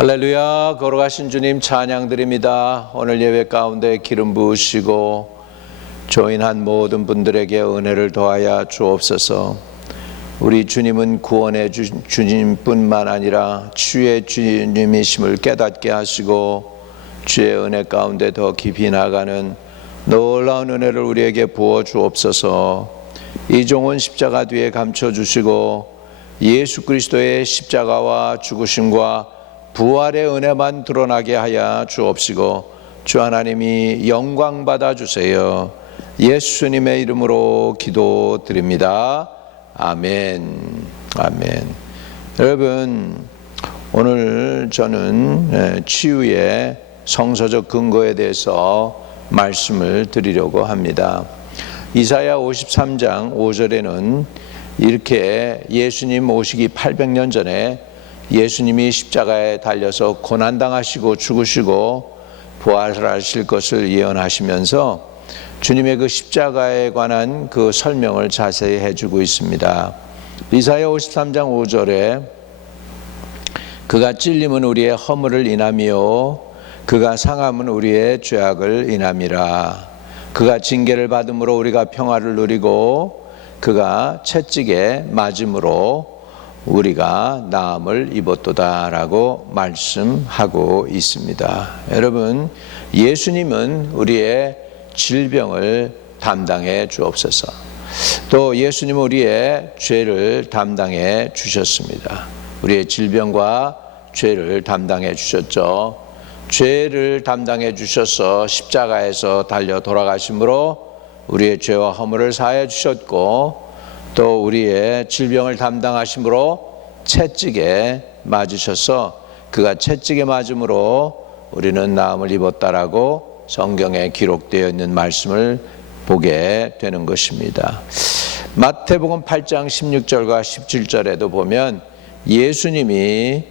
할렐루야. 걸어가신 주님 찬양드립니다. 오늘 예배 가운데 기름 부으시고 조인한 모든 분들에게 은혜를 더하여 주옵소서. 우리 주님은 구원의 주님뿐만 아니라 주의 주님이심을 깨닫게 하시고 주의 은혜 가운데 더 깊이 나가는 놀라운 은혜를 우리에게 부어 주옵소서. 이 종은 십자가 뒤에 감춰주시고 예수 그리스도의 십자가와 죽으심과 부활의 은혜만 드러나게 하여 주옵시고 주 하나님이 영광 받아 주세요. 예수님의 이름으로 기도드립니다. 아멘. 아멘. 여러분, 오늘 저는 치유의 성서적 근거에 대해서 말씀을 드리려고 합니다. 이사야 53장 5절에는 이렇게 예수님 오시기 800년 전에 예수님이 십자가에 달려서 고난당하시고 죽으시고 부활하실 것을 예언하시면서 주님의 그 십자가에 관한 그 설명을 자세히 해주고 있습니다. 이사야 53장 5절에 그가 찔림은 우리의 허물을 인함이요 그가 상함은 우리의 죄악을 인함이라. 그가 징계를 받음으로 우리가 평화를 누리고 그가 채찍에 맞음으로 우리가 나음을 입었도다라고 말씀하고 있습니다. 여러분, 예수님은 우리의 질병을 담당해 주옵소서. 또 예수님은 우리의 죄를 담당해 주셨습니다. 우리의 질병과 죄를 담당해 주셨죠. 죄를 담당해 주셔서 십자가에서 달려 돌아가심으로 우리의 죄와 허물을 사해 주셨고 또 우리의 질병을 담당하심으로 채찍에 맞으셔서 그가 채찍에 맞음으로 우리는 나음을 입었다라고 성경에 기록되어 있는 말씀을 보게 되는 것입니다. 마태복음 8장 16절과 17절에도 보면 예수님이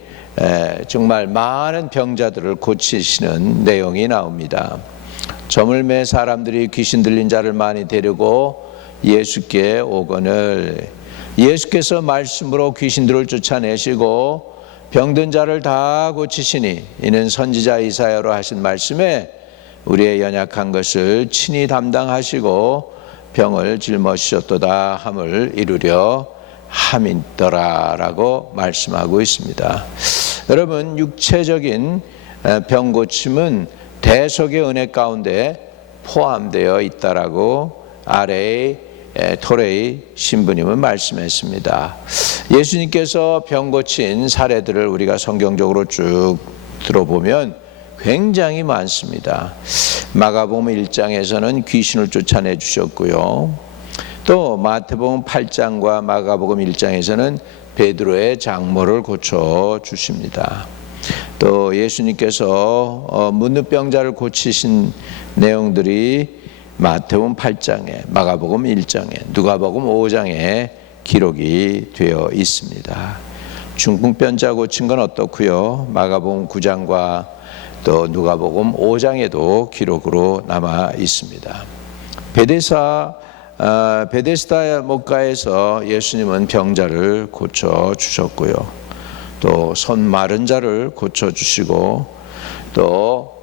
정말 많은 병자들을 고치시는 내용이 나옵니다. 점을 매 사람들이 귀신 들린 자를 많이 데리고 예수께 오거늘 예수께서 말씀으로 귀신들을 쫓아내시고 병든 자를 다 고치시니 이는 선지자 이사야로 하신 말씀에 우리의 연약한 것을 친히 담당하시고 병을 짊어지셨도다 함을 이루려 함이더라라고 말씀하고 있습니다. 여러분, 육체적인 병 고침은 대속의 은혜 가운데 포함되어 있다라고 아래의 토레이 신부님은 말씀했습니다. 예수님께서 병 고친 사례들을 우리가 성경적으로 쭉 들어보면 굉장히 많습니다. 마가복음 1장에서는 귀신을 쫓아내 주셨고요. 또 마태복음 8장과 마가복음 1장에서는 베드로의 장모를 고쳐 주십니다. 또 예수님께서 문둥병자를 고치신 내용들이 마태복음 8장에, 마가복음 1장에, 누가복음 5장에 기록이 되어 있습니다. 중풍병자 고친 건 어떻고요? 마가복음 9장과 또 누가복음 5장에도 기록으로 남아 있습니다. 베데스다 목가에서 예수님은 병자를 고쳐 주셨고요. 또 손 마른 자를 고쳐 주시고 또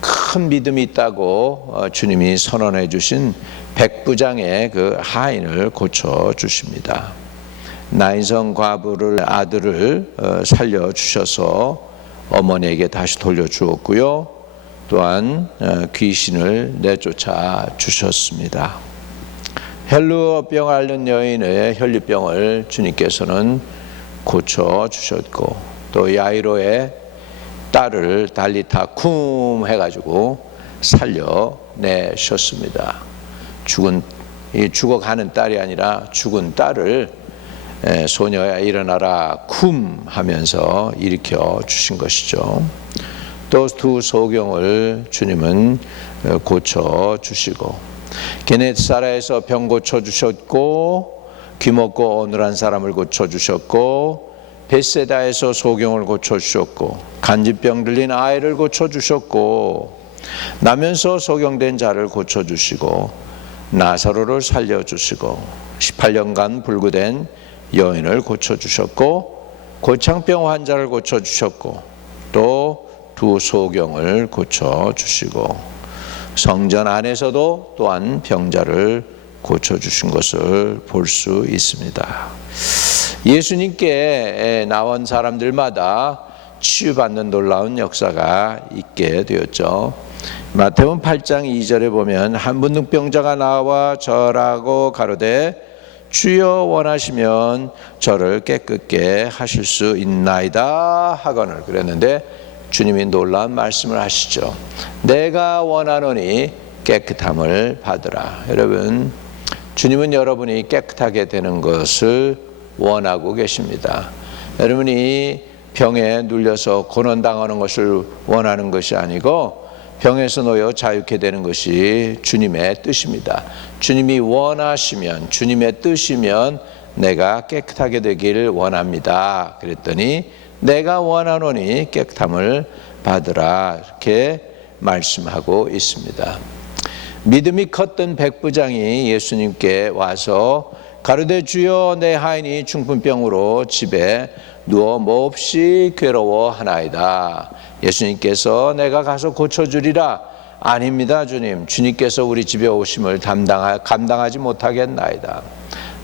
큰 믿음이 있다고 주님이 선언해 주신 백부장의 그 하인을 고쳐 주십니다. 나인성 과부를 아들을 살려 주셔서 어머니에게 다시 돌려 주었고요. 또한 귀신을 내쫓아 주셨습니다. 혈루병 앓는 여인의 혈류병을 주님께서는 고쳐 주셨고 또 야이로의 딸을 달리타 쿰 해가지고 살려내셨습니다. 죽어가는 딸이 아니라 죽은 딸을 소녀야 일어나라 쿰 하면서 일으켜 주신 것이죠. 또 두 소경을 주님은 고쳐 주시고 게네사라에서 병 고쳐 주셨고 귀먹고 어눌한 사람을 고쳐 주셨고 벳세다에서 소경을 고쳐주셨고 간질병 들린 아이를 고쳐주셨고 나면서 소경된 자를 고쳐주시고 나사로를 살려주시고 18년간 불구된 여인을 고쳐주셨고 고창병 환자를 고쳐주셨고 또 두 소경을 고쳐주시고 성전 안에서도 또한 병자를 고쳐주신 것을 볼 수 있습니다. 예수님께 나온 사람들마다 치유받는 놀라운 역사가 있게 되었죠. 마태복음 8장 2절에 보면 한 문둥병자가 나와 절하고 가로되 주여 원하시면 저를 깨끗게 하실 수 있나이다 하거늘 그랬는데 주님이 놀라운 말씀을 하시죠. 내가 원하노니 깨끗함을 받으라. 여러분, 주님은 여러분이 깨끗하게 되는 것을 원하고 계십니다. 여러분이 병에 눌려서 고난당하는 것을 원하는 것이 아니고 병에서 놓여 자유케 되는 것이 주님의 뜻입니다. 주님이 원하시면, 주님의 뜻이면 내가 깨끗하게 되기를 원합니다. 그랬더니 내가 원하노니 깨끗함을 받으라 이렇게 말씀하고 있습니다. 믿음이 컸던 백부장이 예수님께 와서 가로되 주여 내 하인이 중풍병으로 집에 누워 몹시 괴로워하나이다. 예수님께서 내가 가서 고쳐주리라. 아닙니다 주님. 주님께서 우리 집에 오심을 감당하지 못하겠나이다.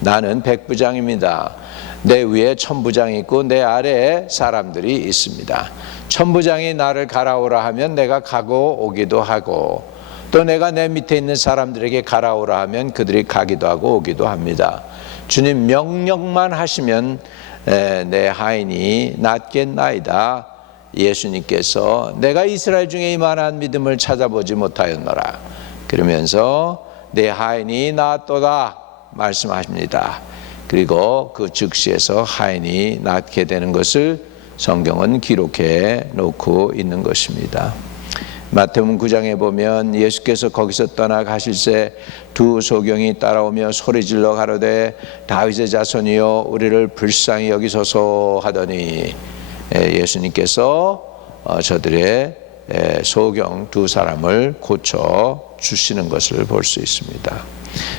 나는 백부장입니다. 내 위에 천부장이 있고 내 아래에 사람들이 있습니다. 천부장이 나를 가라오라 하면 내가 가고 오기도 하고 또 내가 내 밑에 있는 사람들에게 가라오라 하면 그들이 가기도 하고 오기도 합니다. 주님 명령만 하시면 내 하인이 낫겠나이다. 예수님께서 내가 이스라엘 중에 이만한 믿음을 찾아보지 못하였노라. 그러면서 내 하인이 낫도다 말씀하십니다. 그리고 그 즉시에서 하인이 낫게 되는 것을 성경은 기록해 놓고 있는 것입니다. 마태복음 9장에 보면 예수께서 거기서 떠나 가실새 두 소경이 따라오며 소리질러 가로되 다윗의 자손이여 우리를 불쌍히 여기소서 하더니 예수님께서 저들의 소경 두 사람을 고쳐 주시는 것을 볼 수 있습니다.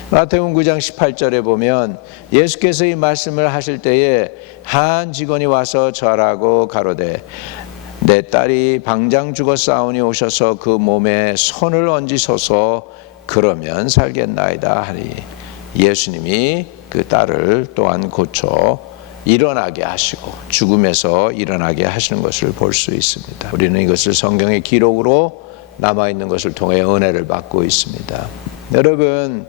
마태복음 9장 18절에 보면 예수께서 이 말씀을 하실 때에 한 직원이 와서 절하고 가로되 내 딸이 방장 죽었사오니 오셔서 그 몸에 손을 얹으소서 그러면 살겠나이다 하니 예수님이 그 딸을 또한 고쳐 일어나게 하시고 죽음에서 일어나게 하시는 것을 볼 수 있습니다. 우리는 이것을 성경의 기록으로 남아있는 것을 통해 은혜를 받고 있습니다. 여러분,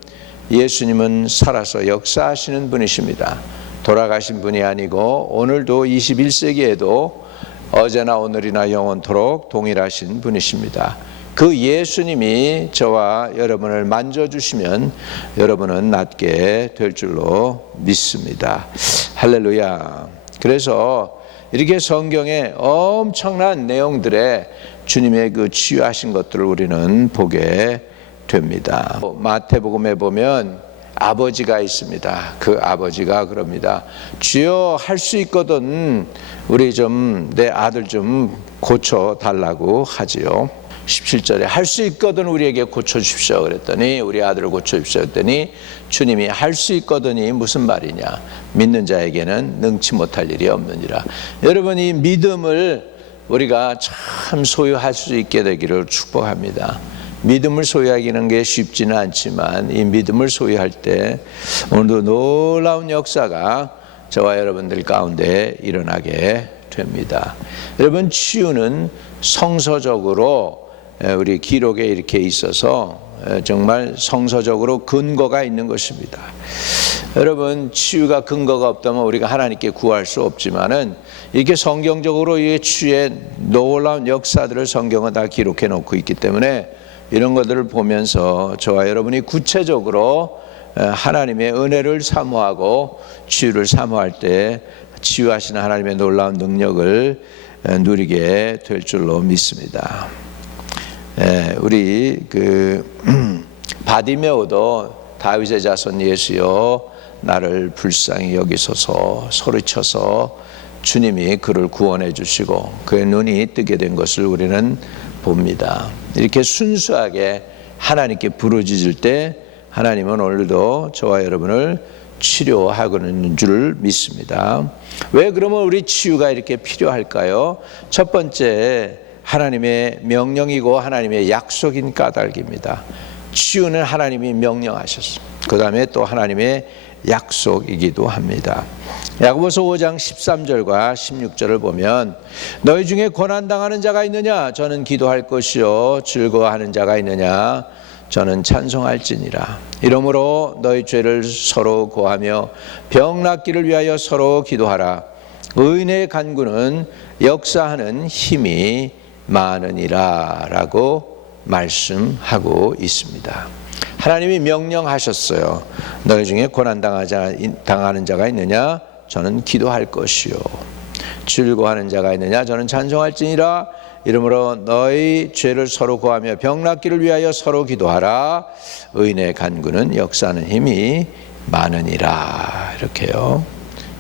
예수님은 살아서 역사하시는 분이십니다. 돌아가신 분이 아니고 오늘도 21세기에도 어제나 오늘이나 영원토록 동일하신 분이십니다. 그 예수님이 저와 여러분을 만져주시면 여러분은 낫게 될 줄로 믿습니다. 할렐루야. 그래서 이렇게 성경에 엄청난 내용들의 주님의 그 치유하신 것들을 우리는 보게 됩니다. 마태복음에 보면 아버지가 있습니다. 그 아버지가 그럽니다. 주여 할 수 있거든 우리 좀 내 아들 좀 고쳐 달라고 하지요. 17절에 할 수 있거든 우리에게 고쳐주십시오 그랬더니 우리 아들을 고쳐주십시오 그랬더니 주님이 할 수 있거든이 무슨 말이냐. 믿는 자에게는 능치 못할 일이 없느니라. 여러분 이 믿음을 우리가 참 소유할 수 있게 되기를 축복합니다. 믿음을 소유하기는 게 쉽지는 않지만 이 믿음을 소유할 때 오늘도 놀라운 역사가 저와 여러분들 가운데 일어나게 됩니다. 여러분 치유는 성서적으로 우리 기록에 이렇게 있어서 정말 성서적으로 근거가 있는 것입니다. 여러분 치유가 근거가 없다면 우리가 하나님께 구할 수 없지만은 이렇게 성경적으로 이 치유의 놀라운 역사들을 성경은 다 기록해 놓고 있기 때문에 이런 것들을 보면서 저와 여러분이 구체적으로 하나님의 은혜를 사모하고 치유를 사모할 때 치유하시는 하나님의 놀라운 능력을 누리게 될 줄로 믿습니다. 우리 바디메오도 다윗의 자손 예수여 나를 불쌍히 여기소서 소리쳐서 주님이 그를 구원해 주시고 그의 눈이 뜨게 된 것을 우리는 봅니다. 이렇게 순수하게 하나님께 부르짖을 때 하나님은 오늘도 저와 여러분을 치료하고는 줄 믿습니다. 왜 그러면 우리 치유가 이렇게 필요할까요? 첫 번째, 하나님의 명령이고 하나님의 약속인 까닭입니다. 치유는 하나님이 명령하셨습니다. 그 다음에 또 하나님의 약속이기도 합니다. 야고보서 5장 13절과 16절을 보면 너희 중에 고난당하는 자가 있느냐? 저는 기도할 것이요 즐거워하는 자가 있느냐? 저는 찬송할지니라. 이러므로 너희 죄를 서로 고하며 병 낫기를 위하여 서로 기도하라. 의인의 간구는 역사하는 힘이 많으니라 라고 말씀하고 있습니다. 하나님이 명령하셨어요. 너희 중에 고난당하는 자가 있느냐? 저는 기도할 것이요 즐거워하는 자가 있느냐? 저는 찬송할지니라. 이러므로 너희 죄를 서로 고하며 병 낫기를 위하여 서로 기도하라. 의인의 간구는 역사하는 힘이 많으니라. 이렇게요.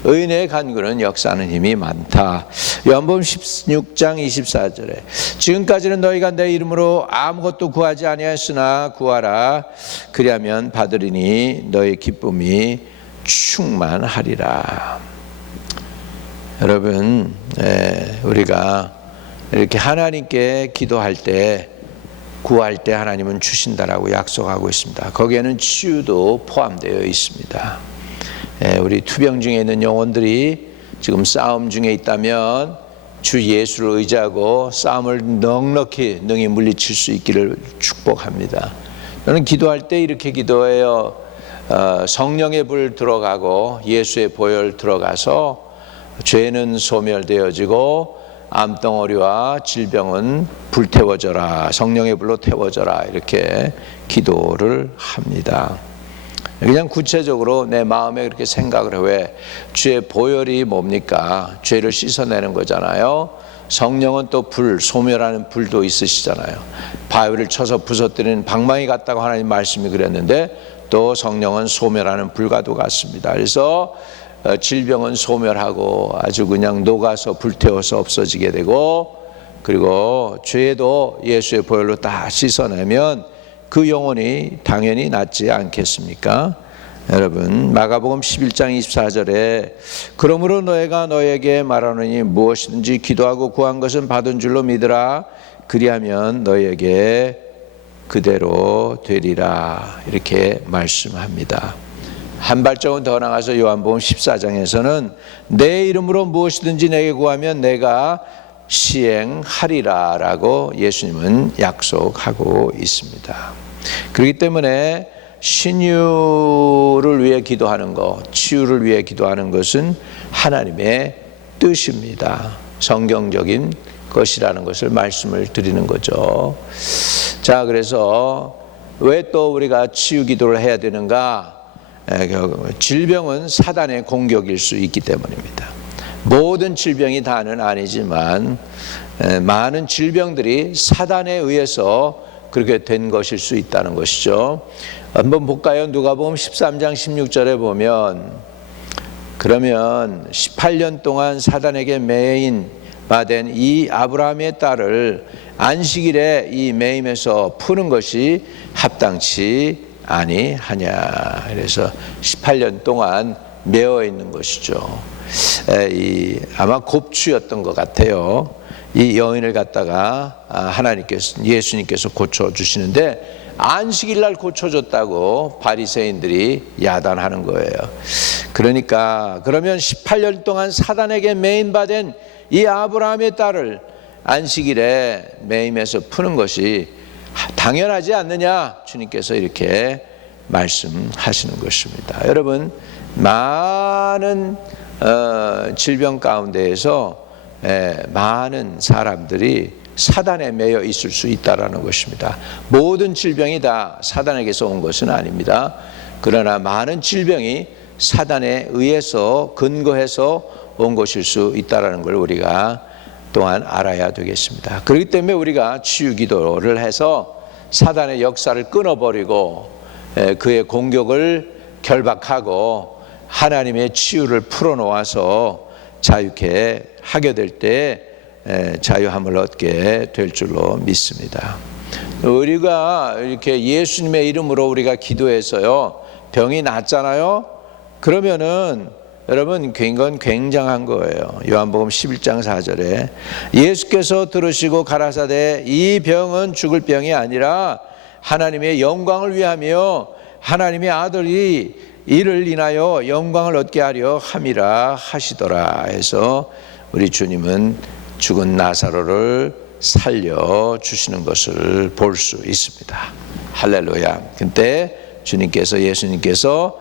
의인의 간구는 역사하는 힘이 많다. 요한복음 16장 24절에 지금까지는 너희가 내 이름으로 아무것도 구하지 아니하였으나 구하라. 그리하면 받으리니 너희 기쁨이 충만하리라. 여러분, 우리가 이렇게 하나님께 기도할 때, 구할 때 하나님은 주신다라고 약속하고 있습니다. 거기에는 치유도 포함되어 있습니다. 우리 투병 중에 있는 영혼들이 지금 싸움 중에 있다면 주 예수를 의지하고 싸움을 넉넉히 능히 물리칠 수 있기를 축복합니다. 저는 기도할 때 이렇게 기도해요. 성령의 불 들어가고 예수의 보혈 들어가서 죄는 소멸되어지고 암덩어리와 질병은 불태워져라. 성령의 불로 태워져라. 이렇게 기도를 합니다. 그냥 구체적으로 내 마음에 그렇게 생각을 해. 왜? 주의 보혈이 뭡니까? 죄를 씻어내는 거잖아요. 성령은 또 불, 소멸하는 불도 있으시잖아요. 바위를 쳐서 부서뜨리는 방망이 같다고 하나님 말씀이 그랬는데 또 성령은 소멸하는 불과도 같습니다. 그래서 질병은 소멸하고 아주 그냥 녹아서 불태워서 없어지게 되고, 그리고 죄도 예수의 보혈로 다 씻어내면 그 영혼이 당연히 낫지 않겠습니까? 여러분, 마가복음 11장 24절에 그러므로 너희가 너에게 말하노니 무엇이든지 기도하고 구한 것은 받은 줄로 믿으라. 그리하면 너희에게 그대로 되리라. 이렇게 말씀합니다. 한 발짝은 더 나가서 요한복음 14장에서는 내 이름으로 무엇이든지 내게 구하면 내가 시행하리라 라고 예수님은 약속하고 있습니다. 그렇기 때문에 신유를 위해 기도하는 것, 치유를 위해 기도하는 것은 하나님의 뜻입니다. 성경적인 것이라는 것을 말씀을 드리는 거죠. 자, 그래서 왜 또 우리가 치유 기도를 해야 되는가? 질병은 사단의 공격일 수 있기 때문입니다. 모든 질병이 다는 아니지만 많은 질병들이 사단에 의해서 그렇게 된 것일 수 있다는 것이죠. 한번 볼까요? 누가복음 13장 16절에 보면 그러면 18년 동안 사단에게 매인 바된 이 아브라함의 딸을 안식일에 이 매임에서 푸는 것이 합당치 아니하냐. 그래서 18년 동안 매어 있는 것이죠. 아마 곱추였던 것 같아요. 이 여인을 갖다가 예수님께서 고쳐주시는데 안식일 날 고쳐줬다고 바리새인들이 야단하는 거예요. 그러니까 그러면 18년 동안 사단에게 매인받은 이 아브라함의 딸을 안식일에 매임해서 푸는 것이 당연하지 않느냐, 주님께서 이렇게 말씀하시는 것입니다. 여러분, 많은 질병 가운데에서 많은 사람들이 사단에 매여 있을 수 있다라는 것입니다. 모든 질병이 다 사단에게서 온 것은 아닙니다. 그러나 많은 질병이 사단에 의해서 근거해서 온 것일 수 있다라는 걸 우리가 또한 알아야 되겠습니다. 그렇기 때문에 우리가 치유 기도를 해서 사단의 역사를 끊어버리고 그의 공격을 결박하고 하나님의 치유를 풀어놓아서 자유케 하게 될 때 자유함을 얻게 될 줄로 믿습니다. 우리가 이렇게 예수님의 이름으로 우리가 기도해서요 병이 낫잖아요. 그러면은 여러분 이건 굉장한 거예요. 요한복음 11장 4절에 예수께서 들으시고 가라사대 이 병은 죽을 병이 아니라 하나님의 영광을 위하며 하나님의 아들이 이를 인하여 영광을 얻게 하려 함이라 하시더라 해서 우리 주님은 죽은 나사로를 살려주시는 것을 볼 수 있습니다. 할렐루야. 근데 예수님께서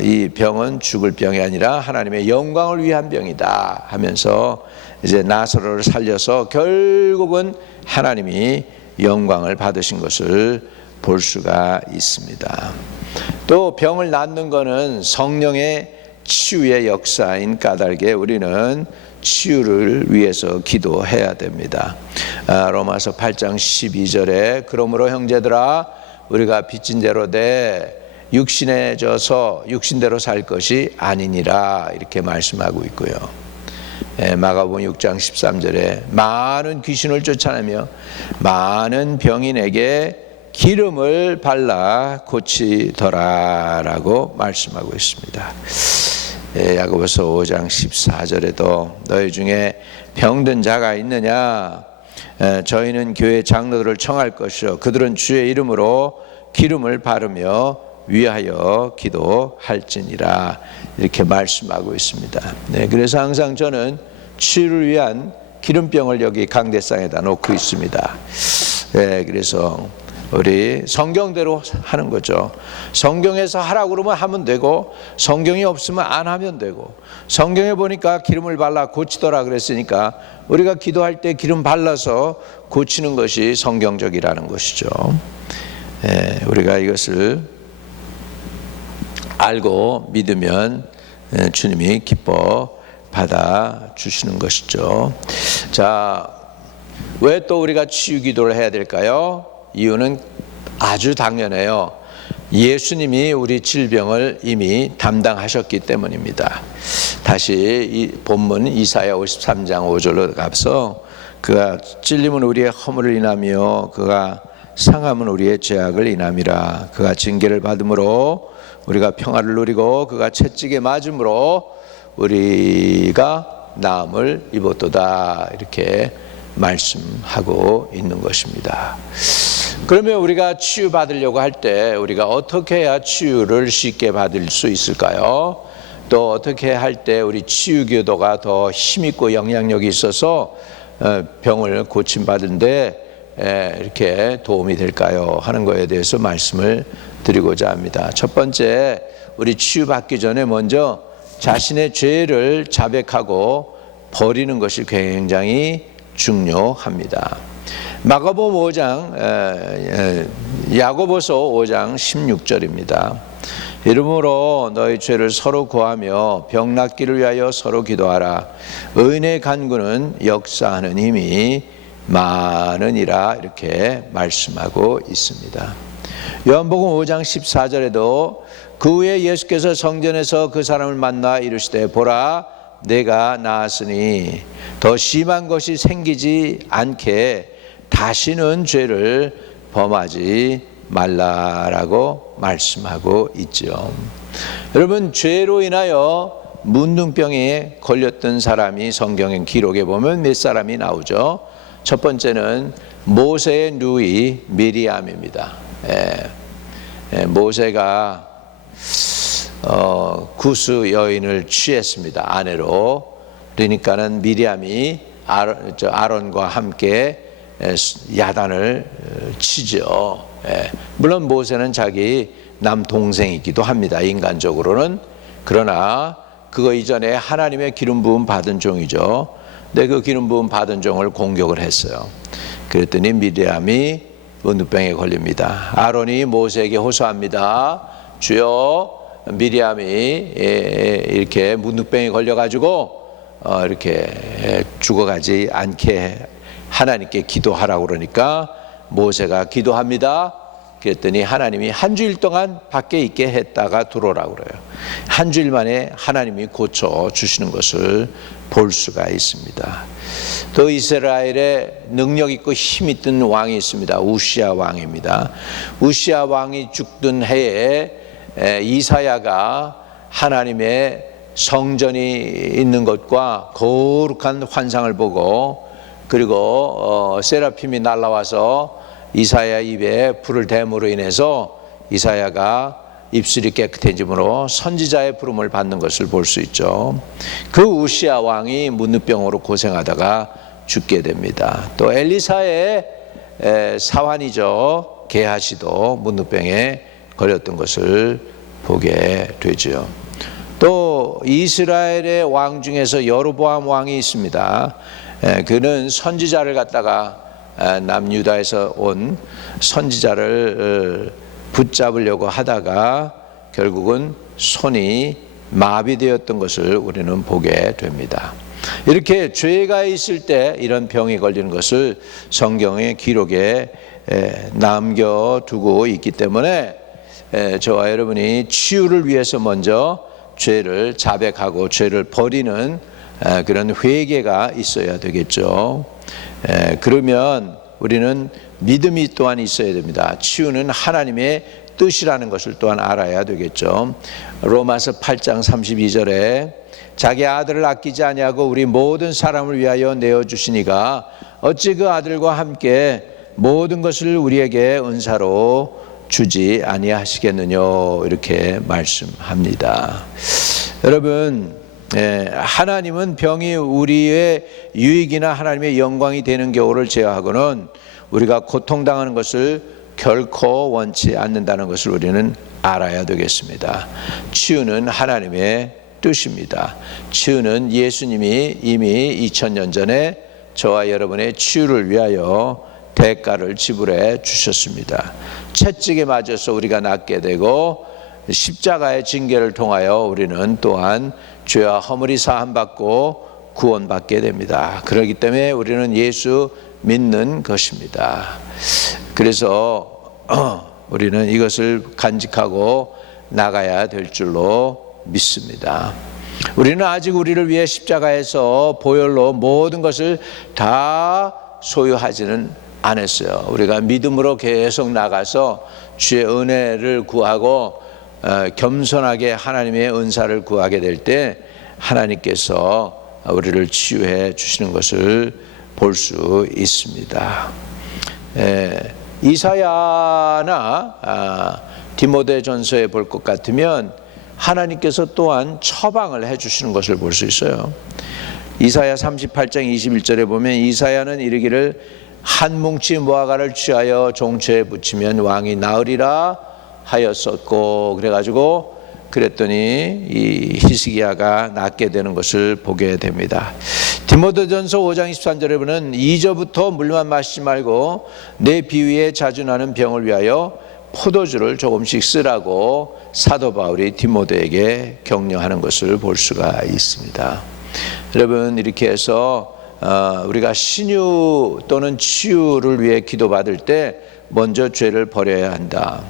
이 병은 죽을 병이 아니라 하나님의 영광을 위한 병이다 하면서 이제 나사로를 살려서 결국은 하나님이 영광을 받으신 것을 볼 수가 있습니다. 또 병을 낫는 것은 성령의 치유의 역사인 까닭에 우리는 치유를 위해서 기도해야 됩니다. 로마서 8장 12절에 그러므로 형제들아 우리가 빚진 대로 돼 육신에 져서 육신대로 살 것이 아니니라 이렇게 말씀하고 있고요. 마가복음 6장 13절에 많은 귀신을 쫓아내며 많은 병인에게 기름을 발라 고치더라라고 말씀하고 있습니다. 야고보서 5장 14절에도 너희 중에 병든 자가 있느냐 저희는 교회 장로들을 청할 것이요 그들은 주의 이름으로 기름을 바르며 위하여 기도할지니라 이렇게 말씀하고 있습니다. 그래서 항상 저는 치유를 위한 기름병을 여기 강대상에다 놓고 있습니다. 그래서 우리 성경대로 하는 거죠. 성경에서 하라고 그러면 하면 되고 성경이 없으면 안 하면 되고 성경에 보니까 기름을 발라 고치더라 그랬으니까 우리가 기도할 때 기름 발라서 고치는 것이 성경적이라는 것이죠. 우리가 이것을 알고 믿으면 주님이 기뻐 받아 주시는 것이죠. 자, 왜 또 우리가 치유 기도를 해야 될까요? 이유는 아주 당연해요. 예수님이 우리 질병을 이미 담당하셨기 때문입니다. 다시 이 본문 이사야 53장 5절로 가서 그가 찔림은 우리의 허물을 인하며 그가 상함은 우리의 죄악을 인함이라 그가 징계를 받음으로 우리가 평화를 누리고 그가 채찍에 맞음으로 우리가 나음을 입었도다 이렇게 말씀하고 있는 것입니다. 그러면 우리가 치유받으려고 할 때 우리가 어떻게 해야 치유를 쉽게 받을 수 있을까요? 또 어떻게 할 때 우리 치유기도가 더 힘있고 영향력이 있어서 병을 고침받은데 이렇게 도움이 될까요? 하는 것에 대해서 말씀을 드리고자 합니다. 첫 번째, 우리 치유받기 전에 먼저 자신의 죄를 자백하고 버리는 것이 굉장히 중요합니다. 마가복음 5장 야고보서 5장 16절입니다. 이러므로 너희 죄를 서로 고하며 병 낫기를 위하여 서로 기도하라. 의인의 간구는 역사하는 힘이 많으니라 이렇게 말씀하고 있습니다. 요한복음 5장 14절에도 그 후에 예수께서 성전에서 그 사람을 만나 이르시되 보라 내가 나았으니 더 심한 것이 생기지 않게 다시는 죄를 범하지 말라라고 말씀하고 있죠. 여러분 죄로 인하여 문둥병에 걸렸던 사람이 성경의 기록에 보면 몇 사람이 나오죠. 첫 번째는 모세의 누이 미리암입니다. 모세가 구스 여인을 취했습니다. 아내로. 그러니까는 미리암이 아론과 함께 야단을 치죠. 물론 모세는 자기 남동생이기도 합니다. 인간적으로는. 그러나 그거 이전에 하나님의 기름 부음 받은 종이죠. 근데 그 기름 부음 받은 종을 공격을 했어요. 그랬더니 미리암이 문둥병에 걸립니다. 아론이 모세에게 호소합니다. 주여 미리암이 이렇게 문둥병에 걸려가지고 이렇게 죽어가지 않게 하나님께 기도하라고 그러니까 모세가 기도합니다. 그랬더니 하나님이 한 주일 동안 밖에 있게 했다가 들어오라고 그래요. 한 주일 만에 하나님이 고쳐 주시는 것을 볼 수가 있습니다. 또 이스라엘에 능력 있고 힘 있던 왕이 있습니다. 우시아 왕입니다. 우시아 왕이 죽던 해에 이사야가 하나님의 성전이 있는 것과 거룩한 환상을 보고, 그리고 세라핌이 날아와서 이사야 입에 불을 댐으로 인해서 이사야가 입술이 깨끗해짐으로 선지자의 부름을 받는 것을 볼 수 있죠. 그 우시야 왕이 문둥병으로 고생하다가 죽게 됩니다. 또 엘리사의 사환이죠, 게하시도 문둥병에 걸렸던 것을 보게 되죠. 또 이스라엘의 왕 중에서 여로보암 왕이 있습니다. 그는 선지자를 갖다가 남유다에서 온 선지자를 붙잡으려고 하다가 결국은 손이 마비되었던 것을 우리는 보게 됩니다. 이렇게 죄가 있을 때 이런 병이 걸리는 것을 성경의 기록에 남겨두고 있기 때문에 저와 여러분이 치유를 위해서 먼저 죄를 자백하고 죄를 버리는 그런 회개가 있어야 되겠죠. 그러면 우리는 믿음이 또한 있어야 됩니다. 치유는 하나님의 뜻이라는 것을 또한 알아야 되겠죠. 로마서 8장 32절에 자기 아들을 아끼지 아니하고 우리 모든 사람을 위하여 내어주시니가 어찌 그 아들과 함께 모든 것을 우리에게 은사로 주지 아니하시겠느냐, 이렇게 말씀합니다. 여러분, 하나님은 병이 우리의 유익이나 하나님의 영광이 되는 경우를 제어하고는 우리가 고통당하는 것을 결코 원치 않는다는 것을 우리는 알아야 되겠습니다. 치유는 하나님의 뜻입니다. 치유는 예수님이 이미 2000년 전에 저와 여러분의 치유를 위하여 대가를 지불해 주셨습니다. 채찍에 맞아서 우리가 낫게 되고 십자가의 징계를 통하여 우리는 또한 죄와 허물이 사함받고 구원받게 됩니다. 그렇기 때문에 우리는 예수 믿는 것입니다. 그래서 우리는 이것을 간직하고 나가야 될 줄로 믿습니다. 우리는 아직 우리를 위해 십자가에서 보혈로 모든 것을 다 소유하지는 않았어요. 우리가 믿음으로 계속 나가서 주의 은혜를 구하고 겸손하게 하나님의 은사를 구하게 될 때 하나님께서 우리를 치유해 주시는 것을 볼 수 있습니다. 이사야나 디모데전서에 볼 것 같으면 하나님께서 또한 처방을 해 주시는 것을 볼 수 있어요. 이사야 38장 21절에 보면 이사야는 이르기를 한 뭉치 무화과를 취하여 종처에 붙이면 왕이 나으리라 하였었고, 그랬더니 이 히스기야가 낫게 되는 것을 보게 됩니다. 디모데전서 5장 23절에 보면 2저부터 물만 마시지 말고 내 비위에 자주 나는 병을 위하여 포도주를 조금씩 쓰라고 사도 바울이 디모데에게 격려하는 것을 볼 수가 있습니다. 여러분, 이렇게 해서 우리가 신유 또는 치유를 위해 기도받을 때 먼저 죄를 버려야 한다.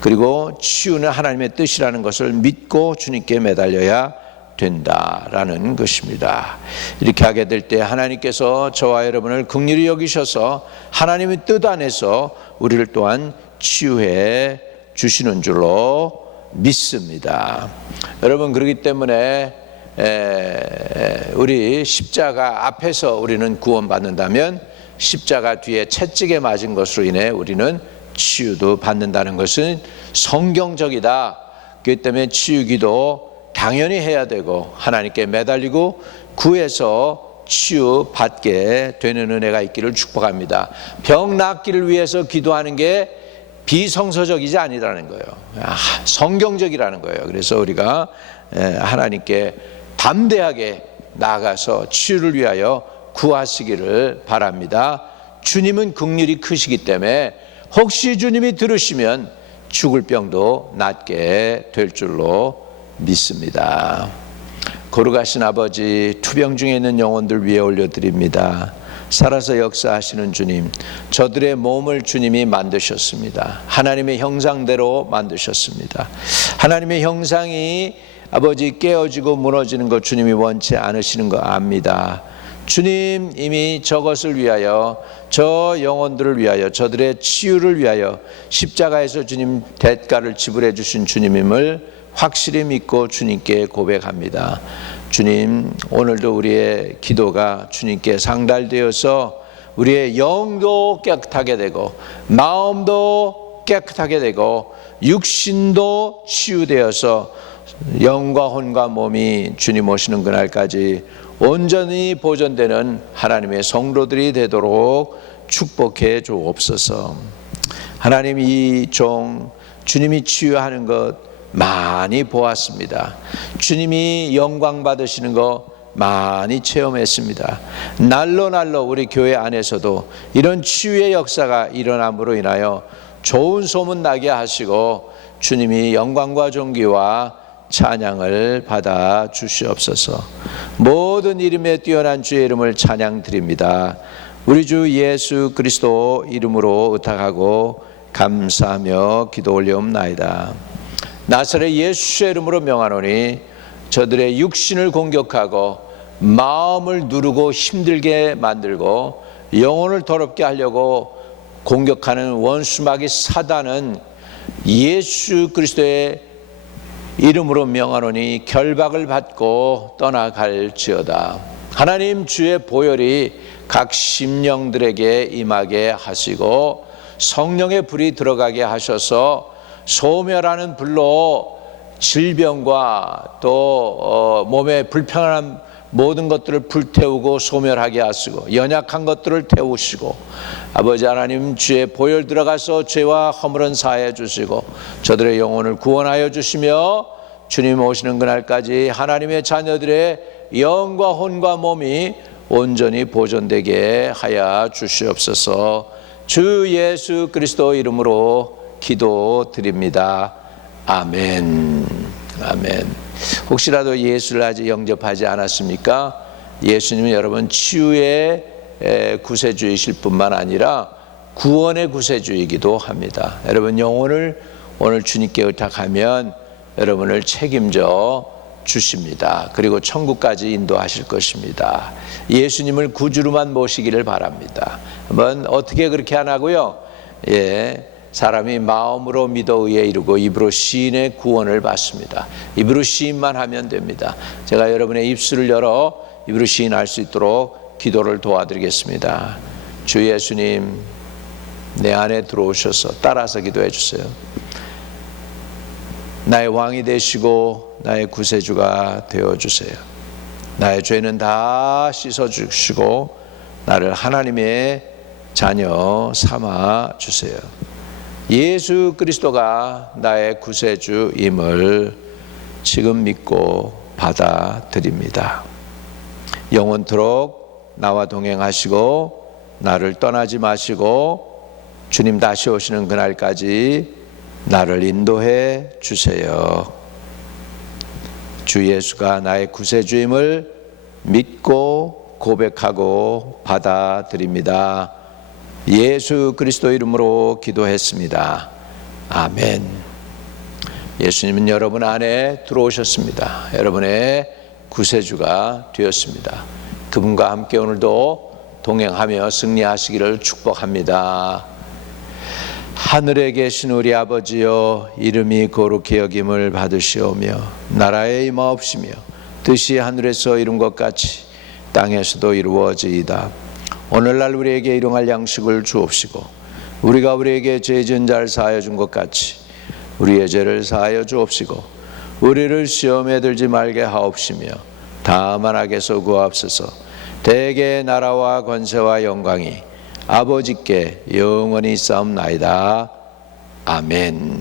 그리고 치유는 하나님의 뜻이라는 것을 믿고 주님께 매달려야 된다라는 것입니다. 이렇게 하게 될 때 하나님께서 저와 여러분을 긍휼히 여기셔서 하나님의 뜻 안에서 우리를 또한 치유해 주시는 줄로 믿습니다. 여러분, 그렇기 때문에 우리 십자가 앞에서 우리는 구원받는다면 십자가 뒤에 채찍에 맞은 것으로 인해 우리는 치유도 받는다는 것은 성경적이다. 그렇기 때문에 치유기도 당연히 해야 되고 하나님께 매달리고 구해서 치유받게 되는 은혜가 있기를 축복합니다. 병 낫기를 위해서 기도하는 게 비성서적이지 아니라는 거예요. 성경적이라는 거예요. 그래서 우리가 하나님께 담대하게 나아가서 치유를 위하여 구하시기를 바랍니다. 주님은 긍휼이 크시기 때문에 혹시 주님이 들으시면 죽을 병도 낫게 될 줄로 믿습니다. 거룩하신 아버지, 투병 중에 있는 영혼들 위에 올려드립니다. 살아서 역사하시는 주님, 저들의 몸을 주님이 만드셨습니다. 하나님의 형상대로 만드셨습니다. 하나님의 형상이 아버지 깨어지고 무너지는 것 주님이 원치 않으시는 거 압니다. 주님, 이미 저것을 위하여, 저 영혼들을 위하여, 저들의 치유를 위하여 십자가에서 주님 대가를 지불해 주신 주님임을 확실히 믿고 주님께 고백합니다. 주님, 오늘도 우리의 기도가 주님께 상달되어서 우리의 영도 깨끗하게 되고 마음도 깨끗하게 되고 육신도 치유되어서 영과 혼과 몸이 주님 오시는 그날까지 온전히 보존되는 하나님의 성도들이 되도록 축복해 주옵소서. 하나님, 이 종 주님이 치유하는 것 많이 보았습니다. 주님이 영광 받으시는 거 많이 체험했습니다. 날로 우리 교회 안에서도 이런 치유의 역사가 일어남으로 인하여 좋은 소문 나게 하시고 주님이 영광과 존귀와 찬양을 받아 주시옵소서. 모든 이름에 뛰어난 주의 이름을 찬양 드립니다. 우리 주 예수 그리스도 이름으로 의탁하고 감사하며 기도 올려옵나이다. 나사렛 예수의 이름으로 명하노니 저들의 육신을 공격하고 마음을 누르고 힘들게 만들고 영혼을 더럽게 하려고 공격하는 원수마귀 사단은 예수 그리스도의 이름으로 명하노니 결박을 받고 떠나갈지어다. 하나님, 주의 보혈이 각 심령들에게 임하게 하시고 성령의 불이 들어가게 하셔서 소멸하는 불로 질병과 또 몸에 불편한 모든 것들을 불태우고 소멸하게 하시고 연약한 것들을 태우시고 아버지 하나님, 주의 보혈 들어가서 죄와 허물은 사해 주시고 저들의 영혼을 구원하여 주시며 주님 오시는 그날까지 하나님의 자녀들의 영과 혼과 몸이 온전히 보존되게 하여 주시옵소서. 주 예수 그리스도 이름으로 기도드립니다. 아멘. 아멘. 혹시라도 예수를 아직 영접하지 않았습니까? 예수님은 여러분 치유의 구세주이실 뿐만 아니라 구원의 구세주이기도 합니다. 여러분 영혼을 오늘 주님께 의탁하면 여러분을 책임져 주십니다. 그리고 천국까지 인도하실 것입니다. 예수님을 구주로만 모시기를 바랍니다. 한번 어떻게 그렇게 하나고요? 사람이 마음으로 믿어 의에 이르고 입으로 시인의 구원을 받습니다. 입으로 시인만 하면 됩니다. 제가 여러분의 입술을 열어 입으로 시인할 수 있도록 기도를 도와드리겠습니다. 주 예수님, 내 안에 들어오셔서 따라서 기도해 주세요. 나의 왕이 되시고 나의 구세주가 되어주세요. 나의 죄는 다 씻어주시고 나를 하나님의 자녀 삼아 주세요. 예수 그리스도가 나의 구세주임을 지금 믿고 받아들입니다. 영원토록 나와 동행하시고 나를 떠나지 마시고 주님 다시 오시는 그날까지 나를 인도해 주세요. 주 예수가 나의 구세주임을 믿고 고백하고 받아들입니다. 예수 그리스도 이름으로 기도했습니다. 아멘. 예수님은 여러분 안에 들어오셨습니다. 여러분의 구세주가 되었습니다. 그분과 함께 오늘도 동행하며 승리하시기를 축복합니다. 하늘에 계신 우리 아버지여, 이름이 거룩히 여김을 받으시오며 나라에 임하옵시며 뜻이 하늘에서 이룬 것 같이 땅에서도 이루어지이다. 오늘날 우리에게 일용할 양식을 주옵시고 우리가 우리에게 죄 지은 자를 사하여 준 것 같이 우리의 죄를 사하여 주옵시고 우리를 시험에 들지 말게 하옵시며 다만 악에서 구하옵소서. 대개 나라와 권세와 영광이 아버지께 영원히 있사옵나이다. 아멘.